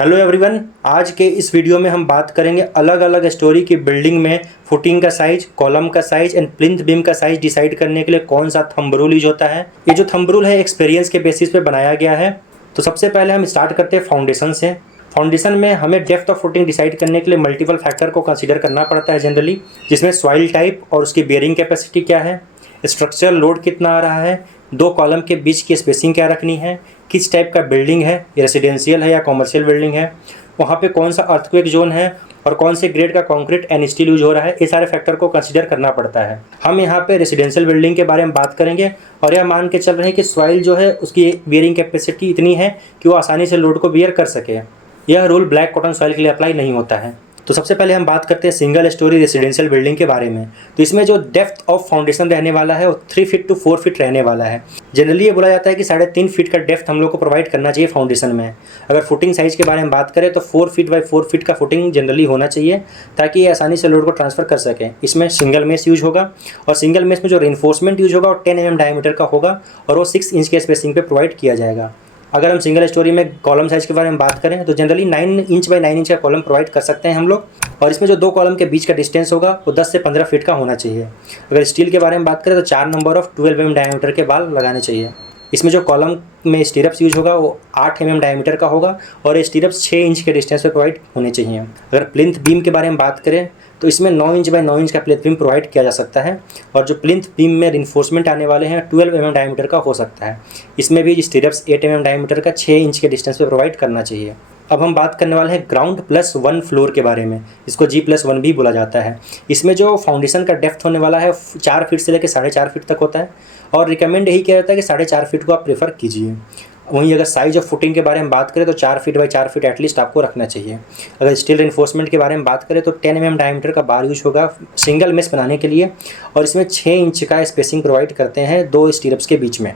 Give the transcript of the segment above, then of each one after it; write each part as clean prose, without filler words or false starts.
Hello everyone, आज के इस वीडियो में हम बात करेंगे अलग अलग स्टोरी की बिल्डिंग में फुटिंग का साइज, कॉलम का साइज एंड प्लिंथ बीम का साइज डिसाइड करने के लिए कौन सा थंब रूल यूज होता है। ये जो थंब रूल है एक्सपीरियंस के बेसिस पे बनाया गया है। तो सबसे पहले हम स्टार्ट करते हैं फाउंडेशन से। फाउंडेशन में हमें डेप्थ ऑफ फुटिंग डिसाइड करने के लिए मल्टीपल फैक्टर को कंसीडर करना पड़ता है जनरली, जिसमें सॉइल टाइप और उसकी बेयरिंग कैपेसिटी क्या है, स्ट्रक्चरल लोड कितना आ रहा है, दो कॉलम के बीच की स्पेसिंग क्या रखनी है, किस टाइप का बिल्डिंग है, रेसिडेंशियल है या कॉमर्शियल बिल्डिंग है, वहाँ पे कौन सा अर्थक्वेक जोन है और कौन से ग्रेड का कंक्रीट एंड स्टील यूज हो रहा है। ये सारे फैक्टर को कंसीडर करना पड़ता है। हम यहाँ पे रेसिडेंशियल बिल्डिंग के बारे में बात करेंगे और यह मान के चल रहे हैं कि सॉइल जो है उसकी बियरिंग कैपेसिटी इतनी है कि वो आसानी से लोड को बियर कर सके। यह रूल ब्लैक कॉटन सॉइल के लिए अप्लाई नहीं होता है। तो सबसे पहले हम बात करते हैं सिंगल स्टोरी रेसिडेंशियल बिल्डिंग के बारे में। तो इसमें जो डेप्थ ऑफ फाउंडेशन रहने वाला है वो 3 फीट टू 4 फीट रहने वाला है। जनरली ये बोला जाता है कि 3.5 फीट का डेप्थ हम लोग को प्रोवाइड करना चाहिए फाउंडेशन में। अगर फुटिंग साइज के बारे में बात करें तो 4 फीट बाई 4 फीट का फुटिंग जनरली होना चाहिए ताकि ये आसानी से लोड को ट्रांसफर कर सके। इसमें सिंगल मेश यूज होगा और सिंगल मेश में जो रेनफोर्समेंट यूज होगा वो 10 mm डायमीटर का होगा और वो 6 इंच के स्पेसिंग पे प्रोवाइड किया जाएगा। अगर हम सिंगल स्टोरी में कॉलम साइज के बारे में बात करें तो जनरली 9 इंच बाई 9 इंच का कॉलम प्रोवाइड कर सकते हैं हम लोग। और इसमें जो दो कॉलम के बीच का डिस्टेंस होगा वो 10 से 15 फीट का होना चाहिए। अगर स्टील के बारे में बात करें तो 4 नंबर ऑफ 12 mm डायमीटर के बाल लगाने चाहिए। इसमें जो कॉलम में स्टीरप्स यूज होगा वो 8 mm डायमीटर का होगा और ये स्टीरप्स 6 इंच के डिस्टेंस पे प्रोवाइड होने चाहिए। अगर प्लिंथ बीम के बारे में बात करें तो इसमें 9 इंच बाई 9 इंच का प्लिंथ बीम प्रोवाइड किया जा सकता है और जो प्लिंथ बीम में रिन्फोर्समेंट आने वाले हैं 12 mm डायमीटर का हो सकता है। इसमें भी स्टीरप्स 8 mm डायमीटर का 6 इंच के डिस्टेंस पे प्रोवाइड करना चाहिए। अब हम बात करने वाले हैं ग्राउंड प्लस 1 फ्लोर के बारे में। इसको G+1 भी बोला जाता है। इसमें जो फाउंडेशन का डेप्थ होने वाला है 4 फीट से लेकर 4.5 फीट तक होता है और रिकमेंड यही किया जाता है कि 4.5 फीट को आप प्रेफर कीजिए। वहीं अगर साइज ऑफ फुटिंग के बारे में बात करें तो 4 फीट बाई 4 फीट एटलीस्ट आपको रखना चाहिए। अगर स्टील रेनफोर्समेंट के बारे में बात करें तो 10 mm डायमीटर का बार यूज होगा सिंगल मेश बनाने के लिए और इसमें 6 इंच का स्पेसिंग प्रोवाइड करते हैं दो स्टीरप्स के बीच में।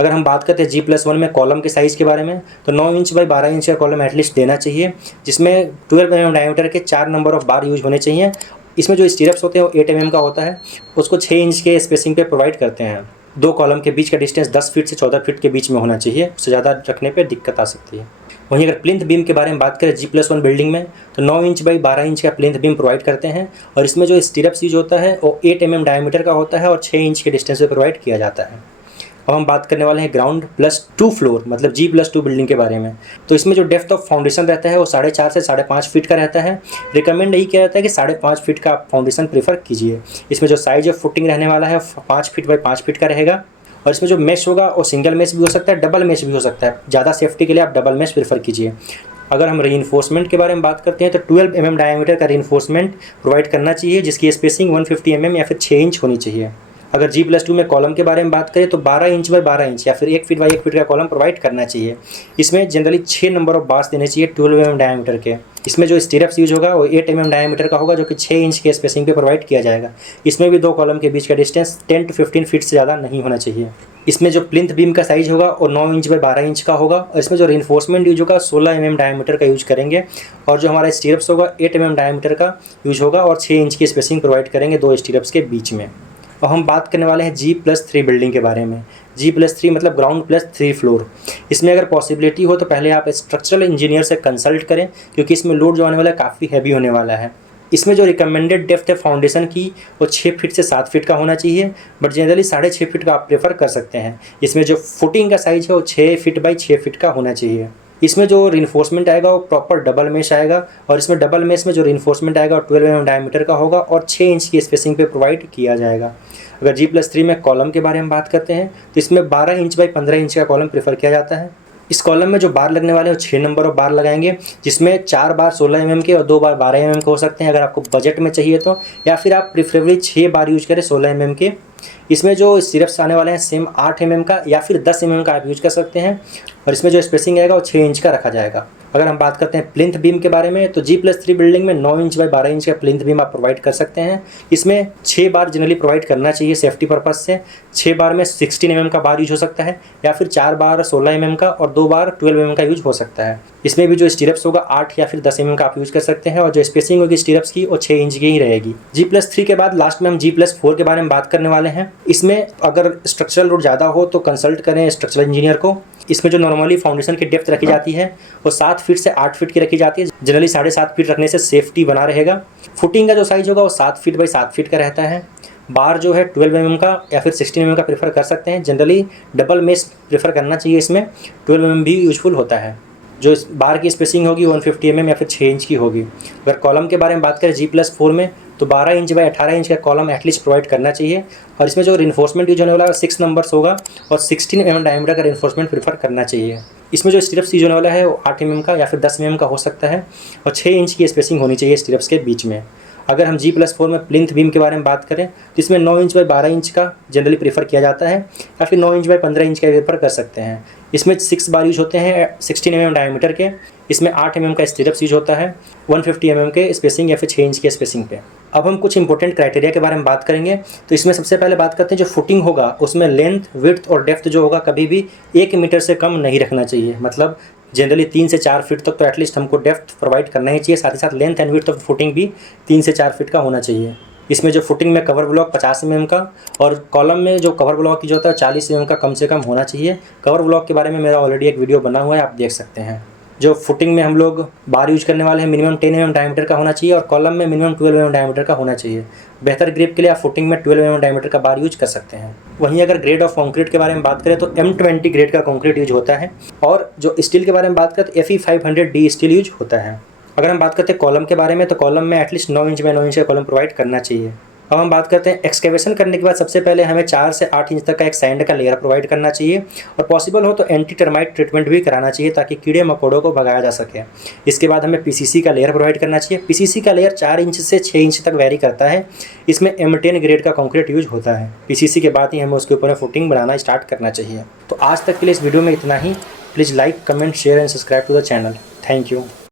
अगर हम बात करते हैं G+1 में कॉलम के साइज़ के बारे में तो 9 इंच बाई 12 इंच का कॉलम एटलीस्ट देना चाहिए, जिसमें 12 mm डायमीटर के 4 नंबर ऑफ बार यूज होने चाहिए। इसमें जो स्टीरप्स होते हैं वो 8 mm का होता है, उसको 6 इंच के स्पेसिंग पे प्रोवाइड करते हैं। दो कॉलम के बीच का डिस्टेंस 10 फीट से 14 फीट के बीच में होना चाहिए, उससे ज़्यादा रखने पे दिक्कत आ सकती है। वहीं अगर प्लिंथ बीम के बारे में बात करें G+1 बिल्डिंग में तो 9 इंच बाई 12 इंच का प्लिंथ बीम प्रोवाइड करते हैं और इसमें जो स्टीरप्स यूज होता है वो 8 mm डायमीटर का होता है और 6 इंच के डिस्टेंस पे प्रोवाइड किया जाता है। अब हम बात करने वाले हैं ग्राउंड प्लस 2 फ्लोर मतलब G+2 बिल्डिंग के बारे में। तो इसमें जो डेप्थ ऑफ फाउंडेशन रहता है वो 4.5 से 5.5 फीट का रहता है। रिकमेंड यही किया जाता है कि 5.5 फीट का आप फाउंडेशन प्रेफर कीजिए। इसमें जो साइज ऑफ फुटिंग रहने वाला है 5 फीट बाई 5 फीट का रहेगा और इसमें जो मेश होगा वो सिंगल मेश भी हो सकता है, डबल मेश भी हो सकता है। ज़्यादा सेफ्टी के लिए आप डबल मेश प्रेफर कीजिए। अगर हम रीइंफोर्समेंट के बारे में बात करते हैं तो 12 mm डायमीटर का रीइंफोर्समेंट प्रोवाइड करना चाहिए, जिसकी स्पेसिंग 150 mm या फिर 6 इंच होनी चाहिए। अगर G+2 में कॉलम के बारे में बात करें तो 12 इंच बाई 12 इंच या फिर 1 फीट बाई 1 फीट का कॉलम प्रोवाइड करना चाहिए। इसमें जनरली 6 नंबर ऑफ बार्स देने चाहिए 12 mm डायमीटर के। इसमें जो स्टीरप्स यूज होगा वो 8 mm डायमीटर का होगा, जो कि 6 इंच के स्पेसिंग पे प्रोवाइड किया जाएगा। इसमें भी दो कॉलम के बीच का डिस्टेंस 10 to 15 फीट से ज़्यादा नहीं होना चाहिए। इसमें जो प्लिंथ बीम का साइज होगा वो 9 इंच बाई 12 इंच का होगा और इसमें जो रेनफोर्समेंट यूज होगा 16 mm डायमीटर का यूज करेंगे और जो हमारा स्टीरप्स होगा 8 mm डायमीटर का यूज होगा और 6 इंच की स्पेसिंग प्रोवाइड करेंगे दो स्टीरप्स के बीच में। और हम बात करने वाले हैं G+3 बिल्डिंग के बारे में। G+3 मतलब ग्राउंड प्लस 3 फ्लोर। इसमें अगर पॉसिबिलिटी हो तो पहले आप स्ट्रक्चरल इंजीनियर से कंसल्ट करें, क्योंकि इसमें लोड जो आने वाला है काफ़ी हैवी होने वाला है। इसमें जो रिकमेंडेड डेप्थ है फाउंडेशन की वो 6 फीट से 7 फीट का होना चाहिए, बट जनरली 6.5 फीट का आप प्रेफर कर सकते हैं। इसमें जो फुटिंग का साइज है वो 6 फीट बाई 6 फीट का होना चाहिए। इसमें जो रिइंफोर्समेंट आएगा वो प्रॉपर डबल मेश आएगा और इसमें डबल मेश में जो रिइंफोर्समेंट आएगा वो 12 mm डायमीटर का होगा और 6 इंच की स्पेसिंग पे प्रोवाइड किया जाएगा। अगर G+3 में कॉलम के बारे में बात करते हैं तो इसमें 12 इंच बाई 15 इंच का कॉलम प्रेफर किया जाता है। इस कॉलम में जो बार लगने वाले हैं वो 6 नंबर ऑफ बार लगाएंगे, जिसमें 4 बार 16 mm के और 2 बार 12 mm के हो सकते हैं अगर आपको बजट में चाहिए तो, या फिर आप प्रेफरेबली 6 बार यूज करें 16 mm के। इसमें जो स्टीरप्स आने वाले हैं सेम 8 mm का या फिर 10 mm का आप यूज कर सकते हैं और इसमें जो स्पेसिंग आएगा वो 6 इंच का रखा जाएगा। अगर हम बात करते हैं प्लिंथ बीम के बारे में तो G+3 बिल्डिंग में 9 इंच बाई 12 इंच का प्लिंथ बीम आप प्रोवाइड कर सकते हैं। इसमें 6 बार जनरली प्रोवाइड करना चाहिए सेफ्टी पर्पज़ से। 6 बार में 16 mm का बार यूज हो सकता है या फिर 4 बार 16 mm का और 2 बार 12 mm का यूज हो सकता है। इसमें भी जो स्टीरप्स होगा 8 या फिर 10 mm का आप यूज कर सकते हैं और जो स्पेसिंग होगी स्टीरप्स की वो 6 इंच की ही रहेगी। G+3 के बाद लास्ट में हम G+4 के बारे में बात करने वाले हैं। इसमें अगर स्ट्रक्चरल लोड ज़्यादा हो तो कंसल्ट करें स्ट्रक्चरल इंजीनियर को। इसमें जो नॉर्मली फाउंडेशन की डेप्थ रखी जाती है वो 7 फीट से 8 फीट की रखी जाती है। जनरली 7.5 फीट रखने से सेफ्टी बना रहेगा। फुटिंग का जो साइज़ होगा वो 7 फीट बाई 7 फीट का रहता है। बार जो है 12 mm का या फिर 16 mm का प्रेफर कर सकते हैं। जनरली डबल मेश प्रेफर करना चाहिए, इसमें 12 mm भी यूजफुल होता है। जो इस बार की स्पेसिंग होगी 150 mm या फिर 6 इंच की होगी। अगर कॉलम के बारे में बात करें G+4 में तो 12 इंच बाई 18 इंच का कॉलम एटलीस्ट प्रोवाइड करना चाहिए। और इसमें जो रिन्फोर्समेंट यूज होने वाला है 6 नंबर्स होगा और 16 mm डायमीटर का रिन्फोर्समेंट प्रेफर करना चाहिए। इसमें जो स्टिरप्स यूज होने वाला है वो 8 mm का या फिर 10 mm का हो सकता है और 6 इंच की स्पेसिंग होनी चाहिए स्टिरप्स के बीच में। अगर हम G+4 में प्लिंथ बीम के बारे में बात करें तो इसमें 9 इंच बाई 12 इंच का जनरली प्रेफर किया जाता है या फिर 9 इंच बाई 15 इंच का प्रेफर कर सकते हैं। इसमें 6 बार यूज होते हैं 16 mm डायमीटर के। इसमें 8 mm का स्टिरप्स यूज होता है 150 mm के स्पेसिंग या फिर 6 इंच के स्पेसिंग पे। अब हम कुछ इंपॉर्टेंट क्राइटेरिया के बारे में बात करेंगे। तो इसमें सबसे पहले बात करते हैं जो फुटिंग होगा उसमें लेंथ, विड्थ और डेप्थ जो होगा कभी भी 1 मीटर से कम नहीं रखना चाहिए। मतलब जनरली 3 से 4 फीट तक तो एटलीस्ट हमको डेप्थ प्रोवाइड करना ही चाहिए। साथ ही साथ length and width of footing भी 3 से 4 फीट का होना चाहिए। इसमें जो फुटिंग में कवर ब्लॉक 50 mm का और कॉलम में जो कवर ब्लॉक की जो होता है 40 mm का कम से कम होना चाहिए। कवर ब्लॉक के बारे में मेरा ऑलरेडी एक वीडियो बना हुआ है, आप देख सकते हैं। जो फुटिंग में हम लोग बार यूज करने वाले हैं मिनिमम 10 mm डायमीटर का होना चाहिए और कॉलम में मिनिमम 12 mm डायमीटर का होना चाहिए। बेहतर ग्रिप के लिए आप फुटिंग में 12 mm डायमीटर का बार यूज कर सकते हैं। वहीं अगर ग्रेड ऑफ कंक्रीट के बारे में बात करें तो M20 ग्रेड का कंक्रीट यूज होता है और जो स्टील के बारे में बात करें तो Fe500D स्टील यूज होता है। अगर हम बात करते हैं कॉलम के बारे में तो कॉलम में एटलीस्ट 9 इंच बाई 9 इंच का कॉलम प्रोवाइड करना चाहिए। अब हम बात करते हैं एक्सकेवेशन करने के बाद सबसे पहले हमें 4 से 8 इंच तक का एक सैंड का लेयर प्रोवाइड करना चाहिए और पॉसिबल हो तो एंटी टर्माइट ट्रीटमेंट भी कराना चाहिए ताकि कीड़े मकोड़ों को भगाया जा सके। इसके बाद हमें PCC का लेयर प्रोवाइड करना चाहिए। PCC का लेयर 4 इंच से 6 इंच तक वेरी करता है। इसमें M10 ग्रेड का कंक्रीट यूज होता है। PCC के बाद ही हमें उसके ऊपर फुटिंग बनाना स्टार्ट करना चाहिए। तो आज तक के लिए इस वीडियो में इतना ही। Please like, comment, share and subscribe to the channel. Thank you.